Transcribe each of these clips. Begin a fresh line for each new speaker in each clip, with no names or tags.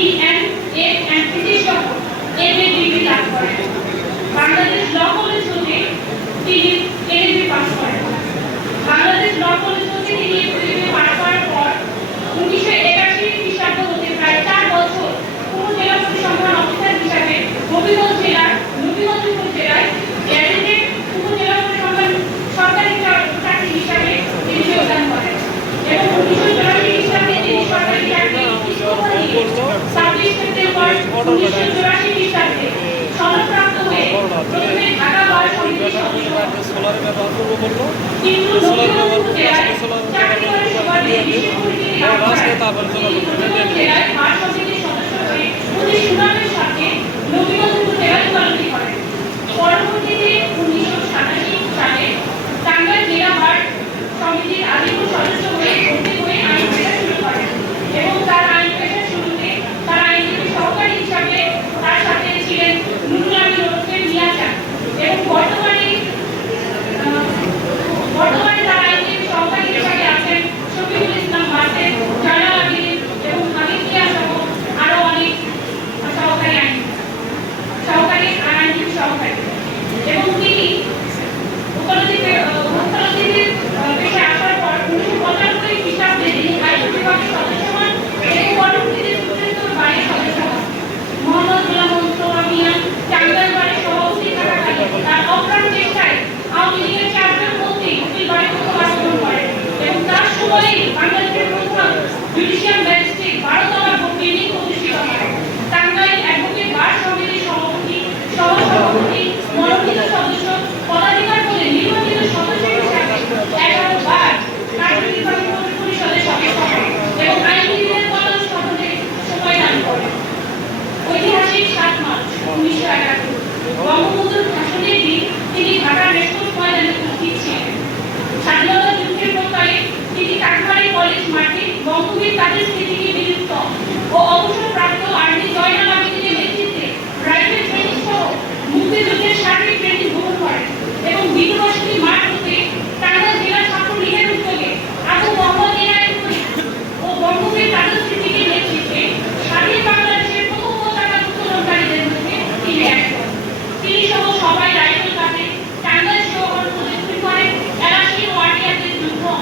B and এ সহ M A degree লাভ করেন। Bangladesh law college হতে তিনি এম পাস করেন। বাংলাদেশ ল কলেজ সোলার ব্যবহার করব বলল সোলার ব্যবহার করব সোলার ব্যবহার করব রাস্তায় তারপর চলাচল করব করে সরকারি কলেজ মাঠে বঙ্গবীর কাজের স্মৃতিকে বিলুপ্ত ও অবসরপ্রাপ্ত আর্মি জয়নাল আবেদিনের নেতৃত্বে রাইফেল ট্রেনিং সহ মুক্তিযুদ্ধের সার্বিক ট্রেনিং গ্রহণ করেন এবং বিন্দুবাসী মাঠ হতে টাঙ্গাইল জেলা ছাত্র লীগের উদ্যোগে আবু মোহাম্মদ ও বঙ্গবীর কাজের স্মৃতিকে নেতৃত্বে স্বাধীন বাংলাদেশের প্রথম পতাকা উত্তোলনকারীদের মধ্যে তিনি একজন। তিনি সহ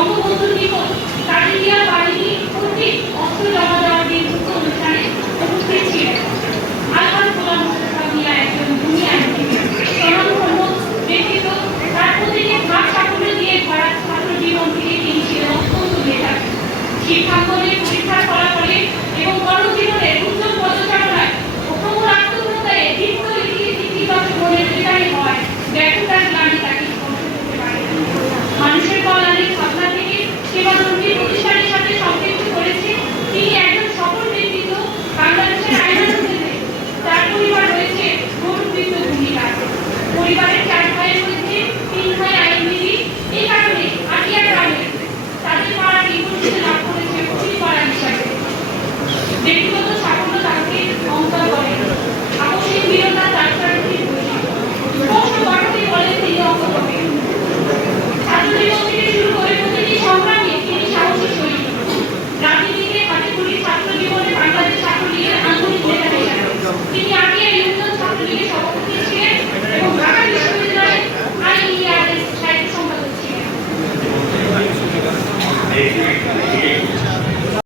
বঙ্গবন্ধুর